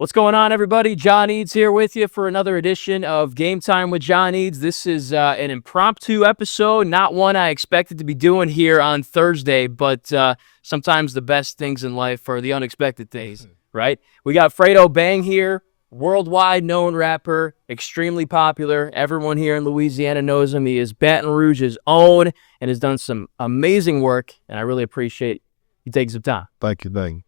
What's going on, everybody? John Eads here with you for another edition of Game Time with John Eads. This is an impromptu episode, not one I expected to be doing here on Thursday, but sometimes the best things in life are the unexpected things, right? We got Fredo Bang here, worldwide known rapper, extremely popular. Everyone here in Louisiana knows him. He is Baton Rouge's own and has done some amazing work, and I really appreciate you taking some time. Thank you.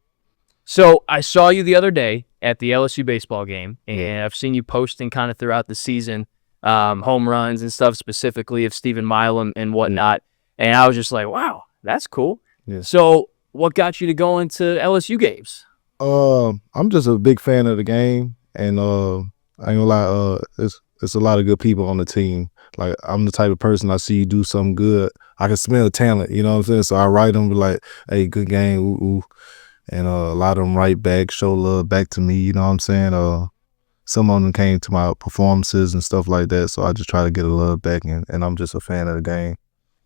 So I saw you the other day at the LSU baseball game, and I've seen you posting kind of throughout the season, home runs and stuff, specifically of Steven Milam and whatnot. And I was just like, wow, that's cool. Yeah. So what got you to go into LSU games? I'm just a big fan of the game, and I ain't gonna lie, it's a lot of good people on the team. Like, I'm the type of person, I see you do something good, I can smell talent, you know what I'm saying? So I write them, be like, hey, good game, ooh, ooh. And a lot of them write back, show love back to me, you know what I'm saying? Some of them came to my performances and stuff like that, so I just try to get a love back, and I'm just a fan of the game.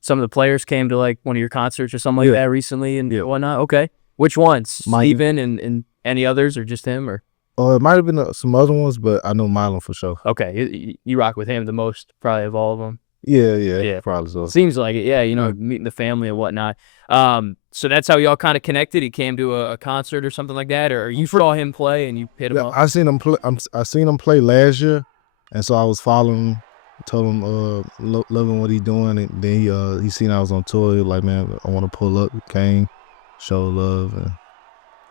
Some of the players came to like one of your concerts or something like that recently and whatnot? Okay. Which ones? Steven and any others, or just him? Or it might have been some other ones, but I know Milam for sure. Okay. You rock with him the most probably of all of them? Yeah, probably so. Seems like it, yeah, meeting the family and whatnot. So that's how y'all kind of connected? He came to a concert or something like that, or you saw him play and you hit him up? I seen him play. I seen him play last year, and so I was following him, told him loving what he doing, and then he seen I was on tour. He was like, man, I want to pull up. Came, show love. And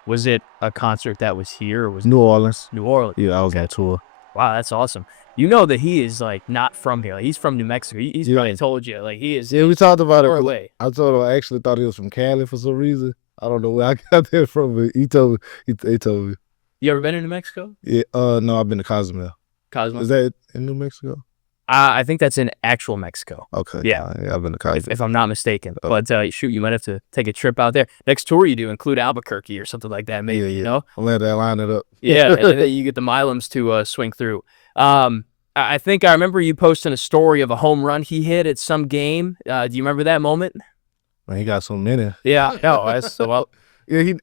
was it a concert that was here, or was New Orleans? New Orleans. Yeah, I was on tour. Wow, that's awesome. You know that he is like not from here. Like, he's from New Mexico. He's probably told you like he is. Yeah, we talked about far it. Away. I told him I actually thought he was from Cali for some reason. I don't know where I got that from, but he told me. He told me. You ever been to New Mexico? Yeah. No, I've been to Cozumel. Cozumel. Is that in New Mexico? I think that's in actual Mexico. Okay. Yeah, I've been to Cozumel. If I'm not mistaken. But shoot, you might have to take a trip out there. Next tour you do include Albuquerque or something like that, maybe. Yeah. You know. I'll let that line it up. Yeah, and then you get the Milams to swing through. I think I remember you posting a story of a home run he hit at some game. Do you remember that moment? Man, he got so many. Yeah, no, that's so well. Yeah, he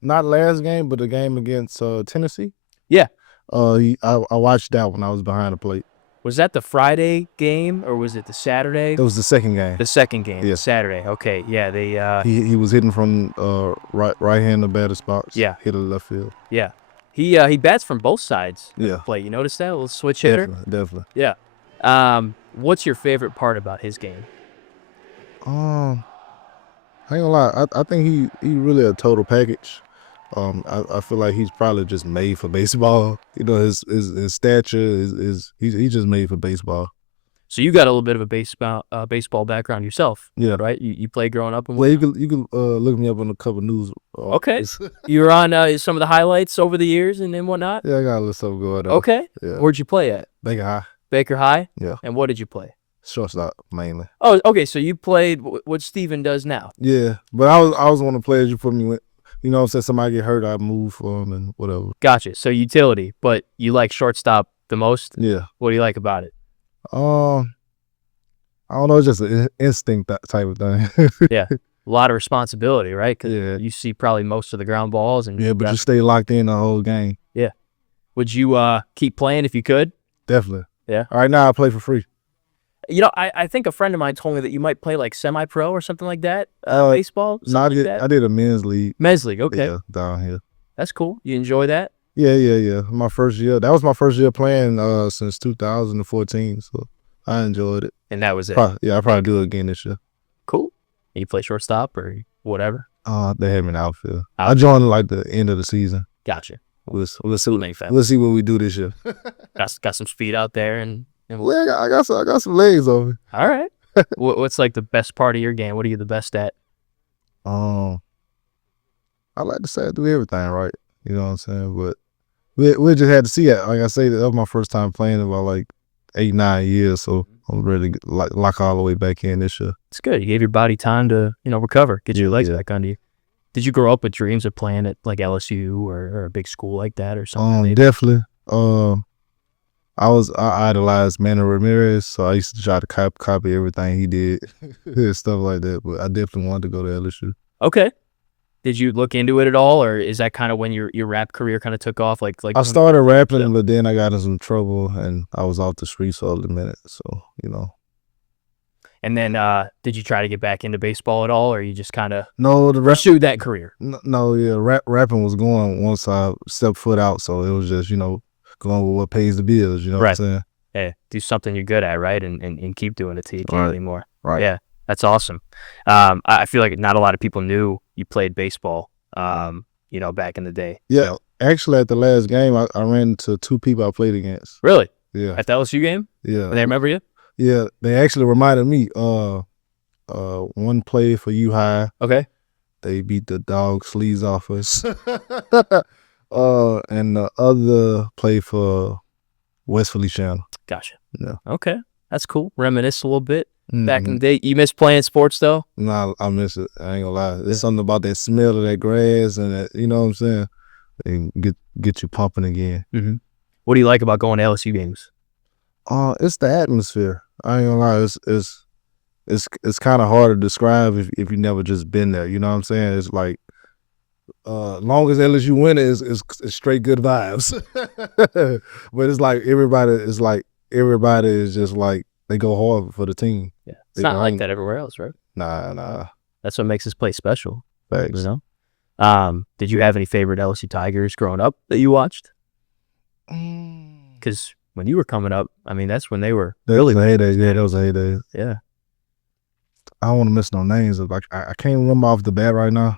not last game, but the game against Tennessee. Yeah. I watched that when I was behind the plate. Was that the Friday game or was it the Saturday? It was the second game. The second game. Yeah. Saturday. Okay. Yeah. They. He was hitting from right hand of batter spots. Yeah. Hit a left field. Yeah. He bats from both sides. Yeah. Play. You notice that? A little switch hitter. Definitely. Yeah. What's your favorite part about his game? I ain't gonna lie. I think he really a total package. I feel like he's probably just made for baseball. You know, his stature is he's just made for baseball. So you got a little bit of a baseball background yourself. Yeah. Right. You played growing up. Well, you can look me up on a couple news. Okay. You were on some of the highlights over the years and whatnot. Yeah, I got a little stuff going on. Okay. Yeah. Where'd you play at? Baker High. Baker High. Yeah. And what did you play? Shortstop mainly. Oh, okay. So you played what Steven does now. Yeah, but I was one of the players you put me with. You know what I'm saying? Somebody get hurt, I move for them and whatever. Gotcha. So utility, but you like shortstop the most? Yeah. What do you like about it? I don't know. It's just an instinct type of thing. Yeah. A lot of responsibility, right? Because you see probably most of the ground balls. And but you stay locked in the whole game. Yeah. Would you keep playing if you could? Definitely. Yeah. All right, now I play for free. You know, I think a friend of mine told me that you might play like semi-pro or something like that. Baseball? No, I did a men's league. Men's league, okay. Yeah, down here. That's cool. You enjoy that? Yeah. My first year. That was my first year playing since 2014. So I enjoyed it. And that was it? I'll probably do it again this year. Cool. You play shortstop or whatever? They had me in the outfield. I joined like the end of the season. Gotcha. We'll see what we do this year. got some speed out there and well, I got some legs on me. All right. What's like the best part of your game? What are you the best at? I like to say I do everything right. You know what I'm saying? But we just had to see it. Like I say, that was my first time playing in about like 8-9 years. So I'm ready to lock all the way back in this year. It's good. You gave your body time to recover, get your legs back under you. Did you grow up with dreams of playing at like LSU or a big school like that or something? Definitely. I idolized Manny Ramirez, so I used to try to copy everything he did and stuff like that. But I definitely wanted to go to LSU. Okay. Did you look into it at all, or is that kind of when your rap career kind of took off? Like I started rapping, but then I got in some trouble and I was off the streets for a minute. So, you know. And then did you try to get back into baseball at all, or you just kind of pursued that career? No, yeah, rapping was going once I stepped foot out. So it was just, you know, going with what pays the bills, you know what I'm saying? Yeah, do something you're good at, right? And keep doing it till you can't anymore. Right. Yeah, that's awesome. I feel like not a lot of people knew you played baseball, you know, back in the day. Yeah, So. actually at the last game, I ran into 2 people I played against. Really? Yeah. At the LSU game? Yeah. They remember you? Yeah, they actually reminded me. One play for U High. Okay. They beat the dog sleeves off us. And the other play for West Feliciana. Gotcha. Yeah. Okay, that's cool. Reminisce a little bit back in the day. You miss playing sports though? Nah, I miss it. I ain't gonna lie. There's something about that smell of that grass and that, you know what I'm saying? They get you pumping again. Mm-hmm. What do you like about going to LSU games? It's the atmosphere. I ain't gonna lie. It's kind of hard to describe if you never just been there. You know what I'm saying? It's like, long as LSU win it's straight good vibes. But it's like everybody is just like they go hard for the team. Yeah, it's not like that everywhere else, right? Nah. That's what makes this place special. Thanks. You know. Did you have any favorite LSU Tigers growing up that you watched? Because when you were coming up, I mean, that's when they were really the heydays. Yeah, those heydays. Yeah. I don't want to miss no names. Like I can't remember off the bat right now,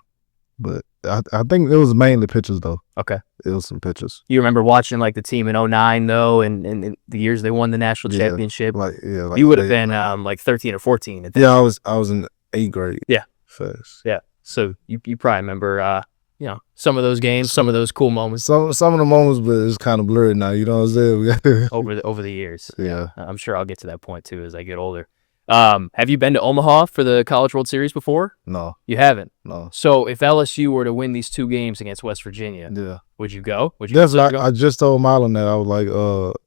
but I think it was mainly pitchers though. Okay. It was some pitchers. You remember watching like the team in 2009 though, and the years they won the national championship. Like you would have been like 13 or 14 at that. Yeah, I was in 8th grade. Yeah. First. Yeah. So you probably remember you know, some of those games, some of those cool moments. Some of the moments, but it's kind of blurry now. You know what I'm saying? over the years. Yeah. I'm sure I'll get to that point too as I get older. Have you been to Omaha for the College World Series before? No. You haven't? No. So if LSU were to win these 2 games against West Virginia, would you go? Would you? Definitely. I just told Milam that I was like,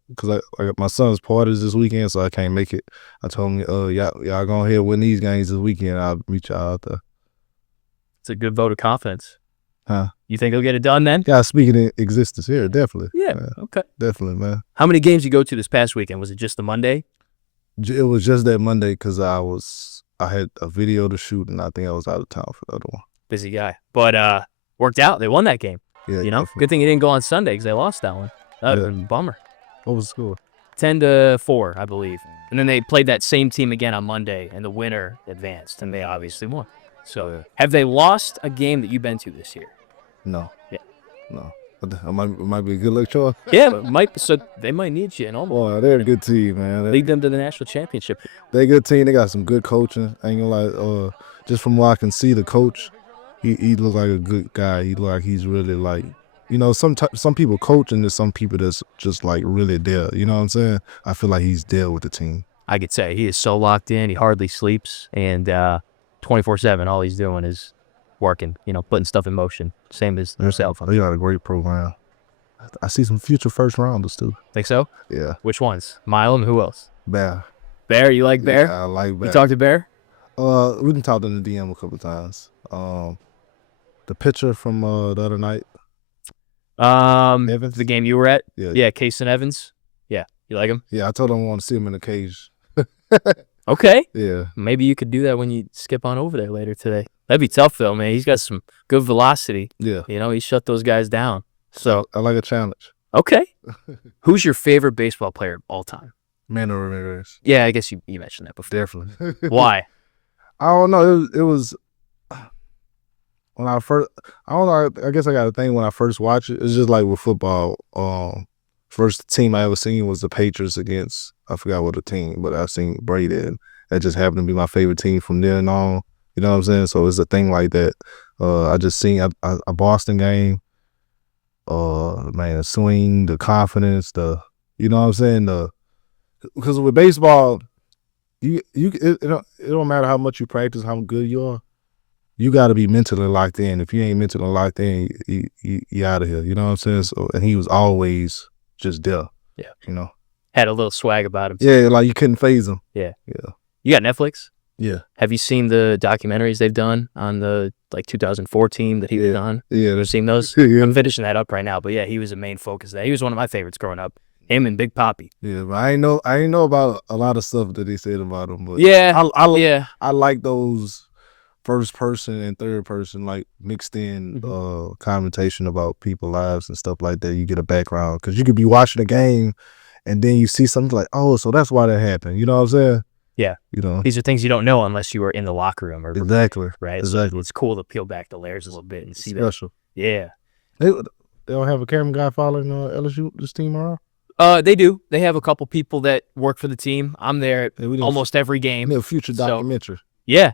because my son's parties this weekend, so I can't make it. I told him, y'all go ahead and win these games this weekend. I'll meet y'all out there. It's a good vote of confidence. Huh? You think he'll get it done then? Yeah, speaking in existence here, definitely. Yeah. Okay. Definitely, man. How many games you go to this past weekend? Was it just the Monday? It was just that Monday because I had a video to shoot and I think I was out of town for the other one. Busy guy, but worked out. They won that game. Yeah, you know, definitely. Good thing you didn't go on Sunday because they lost that one. That would have been a bummer. What was the score? 10-4, I believe. And then they played that same team again on Monday, and the winner advanced, and they obviously won. So, have they lost a game that you've been to this year? No. Yeah. No. It might be a good luck choice. Yeah, so they might need you in Omaha. Boy, they're a good team, man. Lead them to the national championship. They're a good team. They got some good coaching. I ain't gonna lie. Just from what I can see, the coach, he looks like a good guy. He look like he's really like, you know, some people coach and there's some people that's just like really there. You know what I'm saying? I feel like he's there with the team. I could say he is so locked in. He hardly sleeps, and 24/7, all he's doing is working, you know, putting stuff in motion, same as yourself. They got a great program. I see some future first rounders too. Think so? Yeah. Which ones? Milam, who else? Bear. Bear, you like Bear? Yeah, I like Bear. You talked to Bear? We can talk in the DM a couple times. The pitcher from the other night. Evans? The game you were at? Yeah. Case and Evans? Yeah. You like him? Yeah, I told him I want to see him in the cage. Okay. Yeah. Maybe you could do that when you skip on over there later today. That'd be tough though, man. He's got some good velocity. Yeah. You know, he shut those guys down. So I like a challenge. Okay. Who's your favorite baseball player of all time? Mano Ramirez. Yeah, I guess you mentioned that before. Definitely. Why? I don't know. It was when I first. I don't know. I guess I got a thing when I first watched it. It's just like with football. First team I ever seen was the Patriots against, I forgot what the team, but I seen Brady, and that just happened to be my favorite team from then on. You know what I'm saying? So it's a thing like that. I just seen a Boston game. Man, the swing, the confidence, you know what I'm saying? Because with baseball, it don't matter how much you practice, how good you are. You got to be mentally locked in. If you ain't mentally locked in, you out of here. You know what I'm saying? So, and he was always just there. Yeah. You know? Had a little swag about him. Yeah, like you couldn't phase him. Yeah. Yeah. You got Netflix? Yeah. Have you seen the documentaries they've done on the 2004 team that he was on? Yeah. You've seen those? Yeah. I'm finishing that up right now. But yeah, he was a main focus there. He was one of my favorites growing up. Him and Big Papi. Yeah, but I ain't know about a lot of stuff that they said about him. But Yeah, I like those first person and third person like mixed in commentation about people's lives and stuff like that. You get a background because you could be watching a game and then you see something like, oh, so that's why that happened. You know what I'm saying? Yeah. You know, these are things you don't know unless you were in the locker room. Exactly. Right. Exactly. So it's cool to peel back the layers a little bit and see special. That. Yeah. They don't have a camera guy following LSU this team around. They do. They have a couple people that work for the team. I'm there almost every game. A future documentary. Yeah.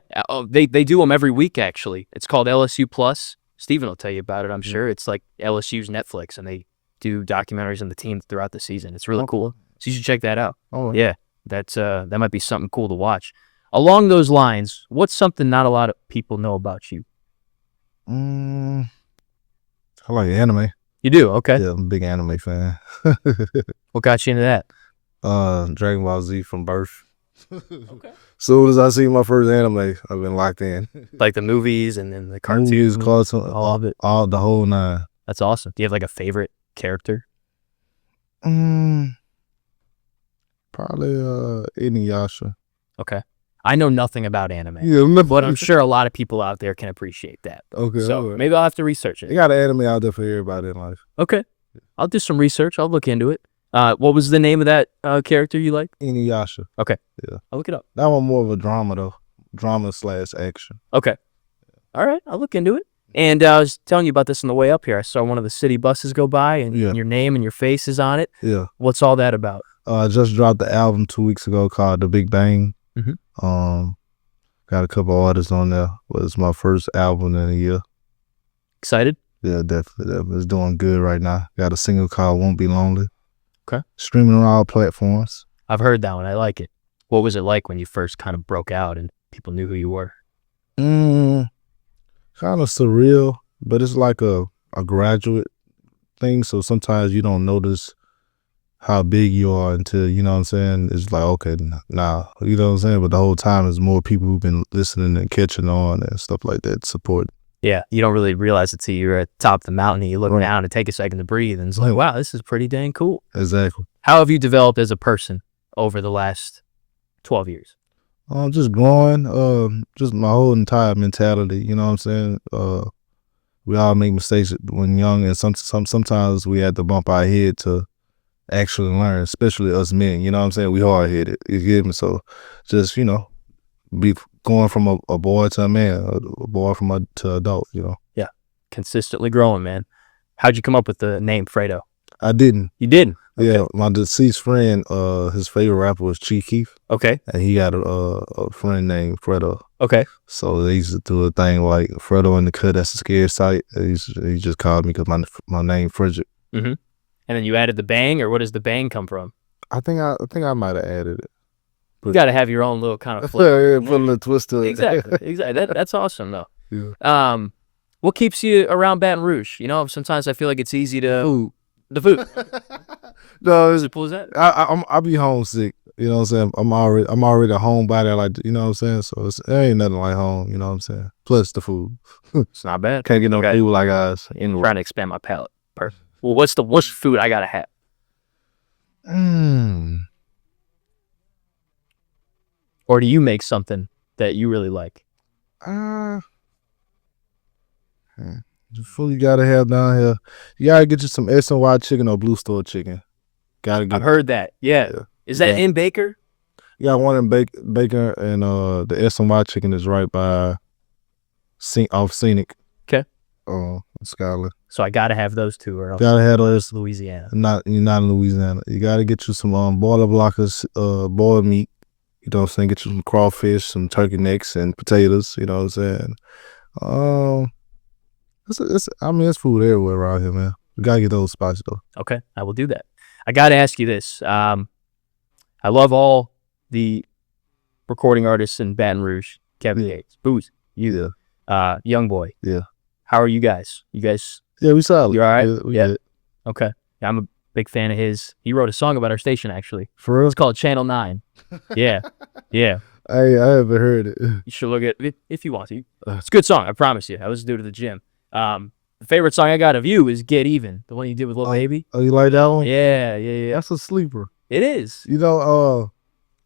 They do them every week, actually. It's called LSU Plus. Steven will tell you about it, I'm sure. It's like LSU's Netflix, and they do documentaries on the team throughout the season. It's really cool. So you should check that out. Oh, yeah. That might be something cool to watch. Along those lines, what's something not a lot of people know about you? I like anime. You do? Okay. Yeah, I'm a big anime fan. What got you into that? Dragon Ball Z from birth. Okay. Soon as I see my first anime, I've been locked in. Like the movies and then the cartoons, all of it, the whole nine. That's awesome. Do you have like a favorite character? Probably Inuyasha. Okay. I know nothing about anime. Yeah, but I'm sure a lot of people out there can appreciate that. Okay. So maybe I'll have to research it. They got an anime out there for everybody in life. Okay. I'll do some research. I'll look into it. What was the name of that character you like? Inuyasha. Okay. Yeah. I'll look it up. That one more of a drama though. Drama/action. Okay. All right. I'll look into it. And I was telling you about this on the way up here. I saw one of the city buses go by and your name and your face is on it. Yeah. What's all that about? I just dropped the album 2 weeks ago called The Big Bang. Got a couple artists on there. It's my first album in a year. Excited? Yeah, definitely. It's doing good right now. Got a single called Won't Be Lonely. Okay. Streaming on all platforms. I've heard that one. I like it. What was it like when you first kind of broke out and people knew who you were? Kind of surreal, but it's like a graduate thing. So sometimes you don't notice how big you are until, you know what I'm saying? It's like, okay, nah, you know what I'm saying? But the whole time there's more people who've been listening and catching on and stuff like that, support. Yeah, you don't really realize it till you're at the top of the mountain and you look down and take a second to breathe and it's like, wow, this is pretty dang cool. Exactly. How have you developed as a person over the last 12 years? Just growing, just my whole entire mentality, you know what I'm saying? We all make mistakes when young and sometimes we have to bump our head to actually learn, especially us men, you know what I'm saying? We hard-headed, you get me? So just, be going from a boy to a man, a boy to adult, Yeah, consistently growing, man. How'd you come up with the name Fredo? I didn't. You didn't? Okay. Yeah, my deceased friend, his favorite rapper was Chief Keef. Okay. And he got a friend named Fredo. Okay. So they used to do a thing like Fredo in the Cut, that's a scared sight. He just called me because my name Frederick. Mm-hmm. And then you added the Bang, or what does the Bang come from? I think I might have added it. You got to have your own little kind of flip. Put a little twist to it. Exactly. That's awesome, though. Yeah. What keeps you around Baton Rouge? Sometimes I feel like it's easy to... The food. No, as simple as that. I'll be homesick. You know what I'm saying? I'm already a homebody. Like, you know what I'm saying? So there ain't nothing like home. You know what I'm saying? Plus the food. It's not bad. Can't get no food like us. I'm trying to expand my palate. Perfect. Well, what's the food I gotta have? Or do you make something that you really like? The food you gotta have down here. You gotta get you some S&Y chicken or Blue Store chicken. I've heard that. Yeah. Is that in Baker? You got one in Baker, and the S&Y chicken is right by off Scenic. Okay. Skyler. So I gotta have those two, or else gotta have those. Louisiana. You're not in Louisiana. You gotta get you some boiler blockers, boiled meat. You know what I'm saying? Get you some crawfish, some turkey necks, and potatoes. You know what I'm saying? It's food everywhere around here, man. We gotta get those spots though. Okay, I will do that. I gotta ask you this. I love all the recording artists in Baton Rouge. Kevin Yates, Booze, you, Young Boy. Yeah. How are you guys? You guys? Yeah, we solid. You all right? Yeah. Good. Okay. Yeah, I'm a big fan of his. He wrote a song about our station, actually. For real? It's called Channel 9. Yeah. Yeah. I haven't heard it. You should look at it if you want to. It's a good song, I promise you. I was due to the gym. The favorite song I got of you is "Get Even," the one you did with Lil Baby. Oh, you like that one? Yeah. That's a sleeper. It is. You know,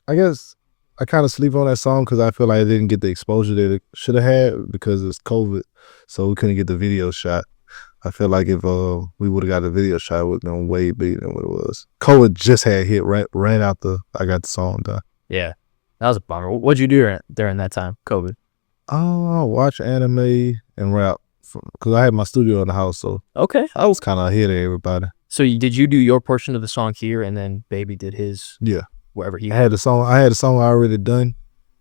I guess I kind of sleep on that song because I feel like I didn't get the exposure that it should have had because it's COVID, so we couldn't get the video shot. I feel like if we would have got a video shot, it would have been way bigger than what it was. COVID just had hit right after I got the song done. Yeah, that was a bummer. What'd you do during that time, COVID? Watch anime and rap because I had my studio in the house, so Okay. I was kind of ahead of everybody. So did you do your portion of the song here, and then Baby did his? Yeah, wherever he. I had the song already done,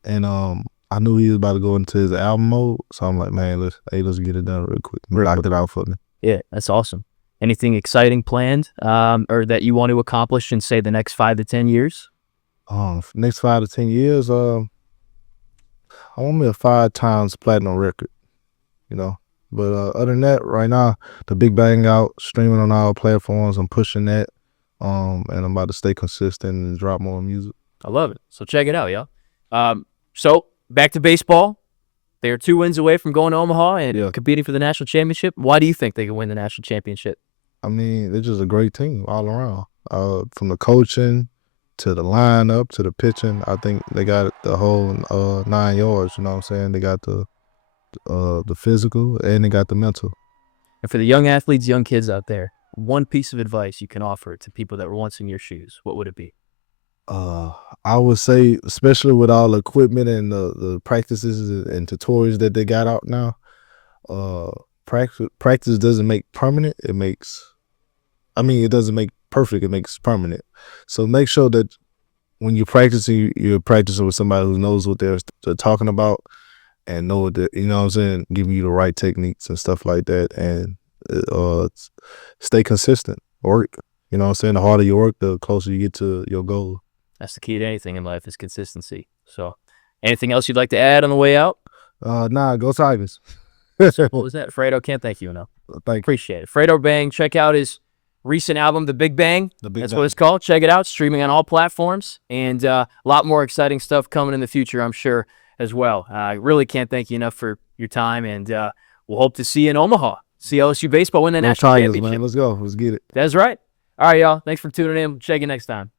and I knew he was about to go into his album mode, so I'm like, man, let's get it done real quick. Knock it out for me. Yeah, that's awesome. Anything exciting planned, or that you want to accomplish in, say, the next 5 to 10 years? Next 5 to 10 years, I want me a 5 times platinum record, you know. But other than that, right now, the Big Bang out, streaming on all platforms. I'm pushing that, and I'm about to stay consistent and drop more music. I love it. So check it out, y'all. So back to baseball. They are 2 wins away from going to Omaha and competing for the national championship. Why do you think they can win the national championship? I mean, they're just a great team all around. From the coaching to the lineup to the pitching, I think they got the whole 9 yards. You know what I'm saying? They got the physical and they got the mental. And for the young athletes, young kids out there, one piece of advice you can offer to people that were once in your shoes, what would it be? I would say, especially with all the equipment and the practices and tutorials that they got out now, practice doesn't make permanent. It doesn't make perfect. It makes permanent. So make sure that when you're practicing with somebody who knows what they're talking about and know what you know what I'm saying, giving you the right techniques and stuff like that, and stay consistent. Work. You know what I'm saying? The harder you work, the closer you get to your goal. That's the key to anything in life, is consistency. So anything else you'd like to add on the way out? Nah, go Tigers. What was that? Fredo, can't thank you enough. Appreciate it. Fredo Bang, check out his recent album, The Big Bang. That's what it's called. Check it out. Streaming on all platforms. And a lot more exciting stuff coming in the future, I'm sure, as well. I really can't thank you enough for your time. And we'll hope to see you in Omaha. See LSU Baseball win the national championship. Man. Let's go. Let's get it. That's right. All right, y'all. Thanks for tuning in. We'll check you next time.